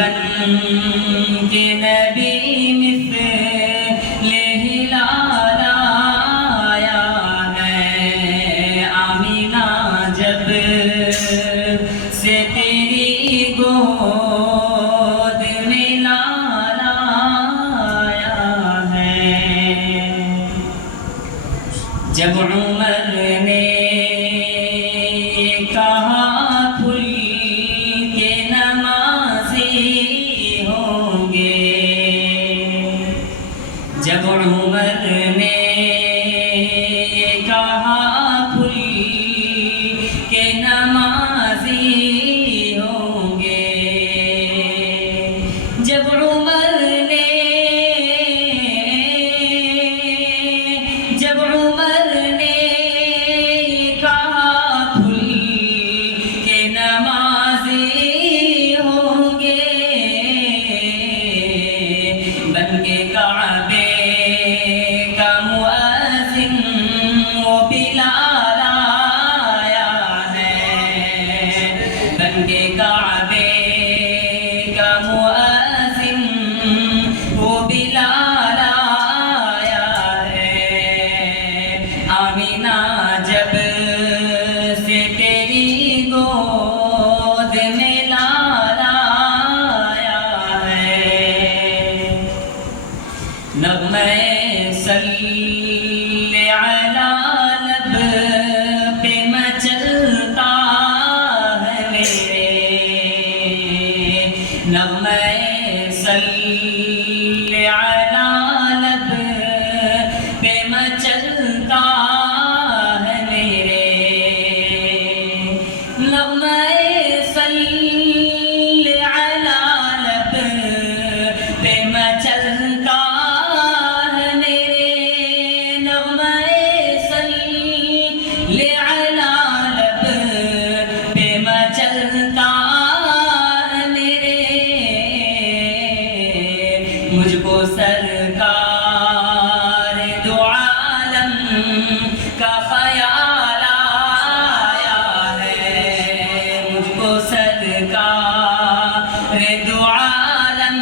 بن کے نبی مثل ہلال آیا ہے آمینہ جب سے تیری گود میں لال آیا ہے جب عمر نے کہا کھل کے نمازی ہوں گے جب عمر نے کہا کھل کے نمازی ہوں گے جب عمر نے کہا کھل کے نمازی ہوں گے بن کے کعبے کا مؤذن وہ بلال آیا ہے بن کے کعبے کا مؤذن وہ بلال آیا ہے آمینہ جب سے تیری گود میں لال آیا ہے نغمہ صلی علی لب پہ مچلتا ہے میرے نغمہ صلی علی لب پہ مچلتا ہے میرے نغمہ صلی علی لب پہ مچلتا ہے میرے نغمہ صلی علی لب پہ مچلتا ہے میرے مجھ کو سرکار دو عالم کا خیال آیا ہے مجھ کو سرکار دو عالم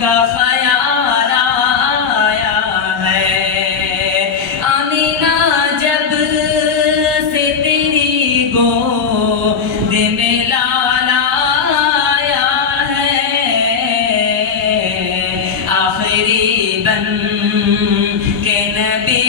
کا خیال آیا ہے آمینہ جب سے تیری گود میں لال آیا ہے آخری بن کے نبی